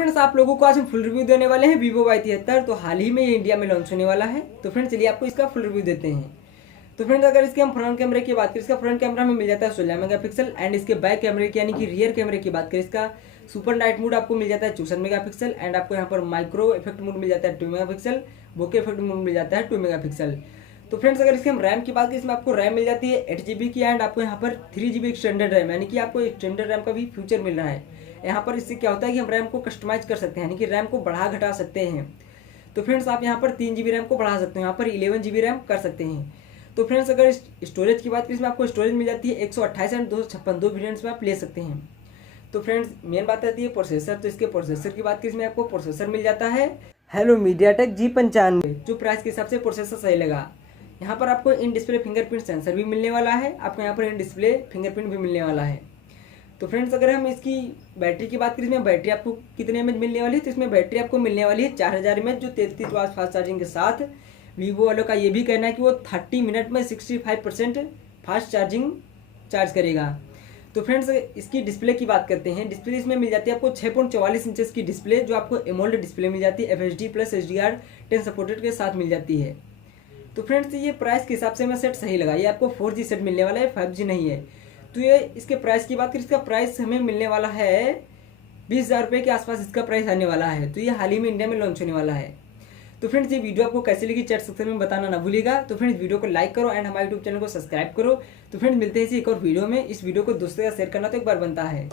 Friends आप लोगों को आज हम फुल रिव्यू देने वाले हैं वीवो y73। तो हाल ही में ये इंडिया में लॉन्च होने वाला है। तो फ्रेंड्स चलिए आपको इसका फुल रिव्यू देते हैं। तो फ्रेंड्स अगर इसके हम फ्रंट कैमरे की बात करें, इसका फ्रंट कैमरा में मिल जाता है 16 मेगापिक्सल एंड इसके बैक कैमरे की यानी कि रियर कैमरे की बात करें, इसका सुपर नाइट मोड आपको मिल जाता है 64 मेगापिक्सल एंड आपको यहाँ पर माइक्रो इफेक्ट मोड मिल जाता है 2 मेगापिक्सल, बोके इफेक्ट मोड मिल जाता है 2 मेगापिक्सल। तो फ्रेंड्स अगर इसके हम रैम की बात करें, इसमें आपको रैम मिल जाती है 8 GB की एंड आपको यहाँ पर 3 GB एक्सटेंडेड रैम यानी कि आपको एक्सटेंडेड रैम का भी फीचर मिल रहा है। यहाँ पर इससे क्या होता है कि हम रैम को कस्टमाइज कर सकते हैं यानी कि रैम को बढ़ा घटा सकते हैं। तो फ्रेंड्स आप यहाँ पर 3 GB रैम को बढ़ा सकते हैं, यहाँ पर 11 GB रैम कर सकते हैं। तो फ्रेंड्स अगर स्टोरेज की बात करें, इसमें आपको स्टोरेज मिल जाती है 128 एंड 256 दो वेरिएंट्स में आप ले सकते हैं। तो फ्रेंड्स मेन बात आती है प्रोसेसर। तो इसके प्रोसेसर की बात करें, इसमें आपको प्रोसेसर मिल जाता है हेलो मीडियाटेक G95, जो प्राइस के हिसाब से प्रोसेसर सही लगा। यहाँ पर आपको इन डिस्प्ले फिंगरप्रिंट सेंसर भी मिलने वाला है, आपको यहाँ पर इन डिस्प्ले फिंगरप्रिंट भी मिलने वाला है। तो फ्रेंड्स अगर हम इसकी बैटरी की बात करें, इसमें बैटरी आपको कितने एमएच मिलने वाली है, तो इसमें बैटरी आपको मिलने वाली है 4000 mAh, जो 33 वाट फास्ट चार्जिंग के साथ। वीवो वालों का ये भी कहना है कि वो 30 मिनट में 65% फास्ट चार्जिंग चार्ज करेगा। तो फ्रेंड्स इसकी डिस्प्ले की बात करते हैं। डिस्प्ले इसमें मिल जाती है आपको 6.44 इंचेस की डिस्प्ले, जो आपको एमोल्ड डिस्प्ले मिल जाती है FHD प्लस HDR10 सपोर्टेड के साथ मिल जाती है। तो फ्रेंड्स ये प्राइस के हिसाब से हमें सेट सही लगा। ये आपको 4G सेट मिलने वाला है, 5G नहीं है। तो ये इसके प्राइस की बात करें, इसका प्राइस हमें मिलने वाला है 20,000 रुपये के आसपास इसका प्राइस आने वाला है। तो ये हाल ही में इंडिया में लॉन्च होने वाला है। तो फ्रेंड्स ये वीडियो आपको कैसी लगी चैट सेक्शन में बताना ना भूलिएगा। तो फ्रेंड्स वीडियो को लाइक करो एंड हमारे यूट्यूब चैनल को सब्सक्राइब करो। तो फ्रेंड्स मिलते हैं इसी एक और वीडियो में। इस वीडियो को दोस्तों का शेयर करना तो एक बार बनता है।